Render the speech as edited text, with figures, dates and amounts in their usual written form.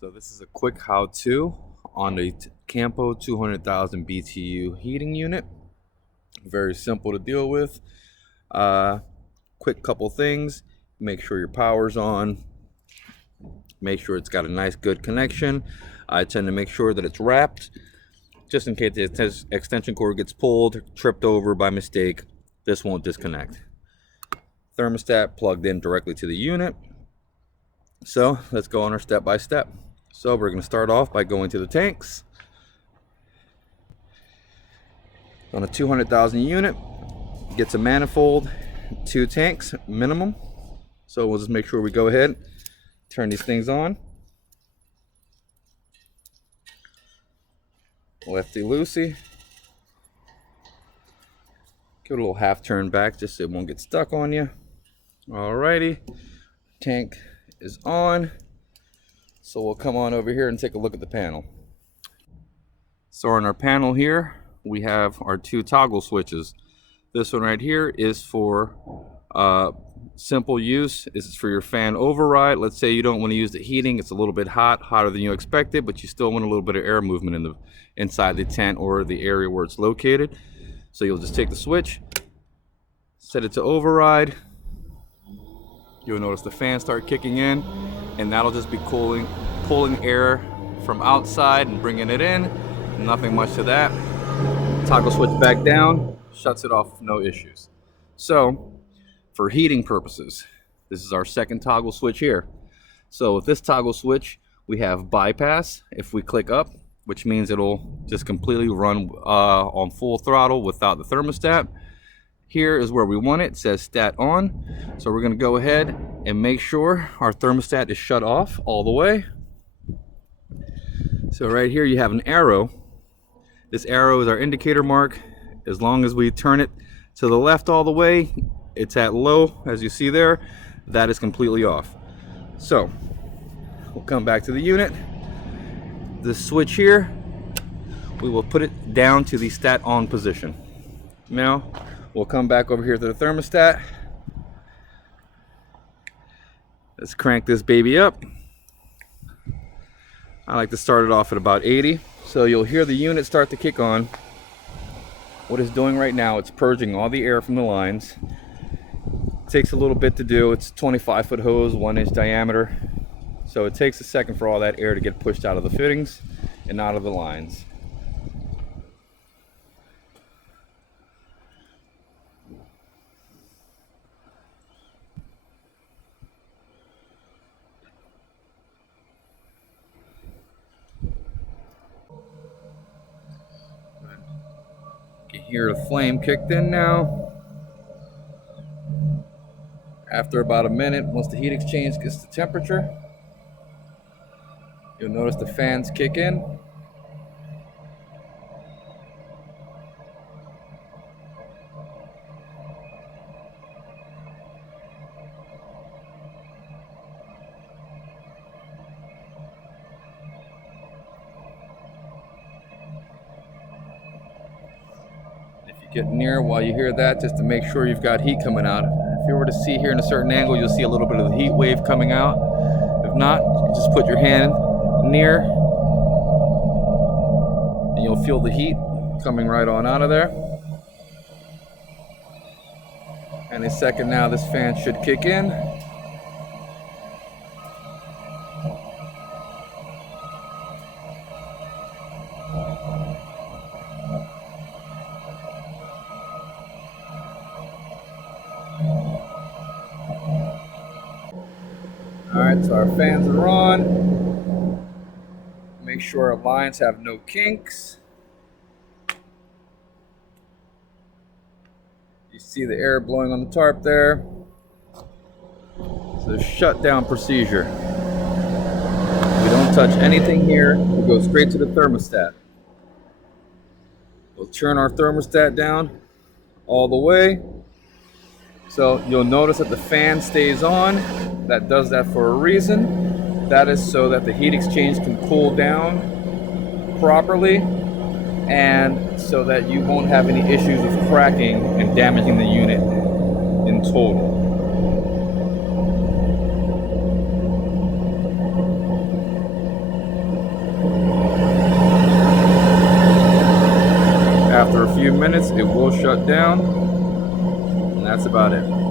So this is a quick how-to on the Campo 200,000 BTU heating unit. Very simple to deal with. Quick couple things. Make sure your power's on. Make sure it's got a nice good connection. I tend to make sure that it's wrapped just in case the extension cord gets pulled, tripped over by mistake. This won't disconnect. Thermostat plugged in directly to the unit. So let's go on our step by step. So we're going to start off by going to the tanks. On a 200,000 unit, gets a manifold, 2 tanks minimum. So we'll just make sure we go ahead, turn these things on. Lefty loosey. Give it a little half turn back just so it won't get stuck on you. Alrighty, tank is on. So we'll come on over here and take a look at the panel. So on our panel here, we have our 2 toggle switches. This one right here is for simple use. This is for your fan override. Let's say you don't want to use the heating. It's a little bit hot, hotter than you expected, but you still want a little bit of air movement in inside the tent or the area where it's located. So you'll just take the switch, set it to override. You'll notice the fan start kicking in, and that'll just be pulling air from outside and bringing it in. Nothing much to that. Toggle switch back down, shuts it off, no issues. So for heating purposes, this is our second toggle switch here. So with this toggle switch, we have bypass. If we click up, which means it'll just completely run on full throttle without the thermostat. Here is where we want it. It says stat on. So we're going to go ahead and make sure our thermostat is shut off all the way. So right here you have an arrow. This arrow is our indicator mark. As long as we turn it to the left all the way, it's at low, as you see there. That is completely off. So we'll come back to the unit. This switch here, we will put it down to the stat on position. Now we'll come back over here to the thermostat. Let's crank this baby up. I like to start it off at about 80. So you'll hear the unit start to kick on. What it's doing right now, it's purging all the air from the lines. It takes a little bit to do. It's a 25-foot hose, 1-inch diameter. So it takes a second for all that air to get pushed out of the fittings and out of the lines. You can hear the flame kicked in now. After about a minute, once the heat exchange gets to temperature, you'll notice the fans kick in. If you get near while you hear that, just to make sure you've got heat coming out. If you were to see here in a certain angle, you'll see a little bit of the heat wave coming out. If not, you can just put your hand near and you'll feel the heat coming right on out of there. Any second now, this fan should kick in. Alright, so our fans are on. Make sure our lines have no kinks. You see the air blowing on the tarp there. So shutdown procedure. We don't touch anything here. We go straight to the thermostat. We'll turn our thermostat down all the way. So you'll notice that the fan stays on. That does that for a reason. That is so that the heat exchange can cool down properly, and so that you won't have any issues with cracking and damaging the unit in total. After a few minutes, it will shut down, and that's about it.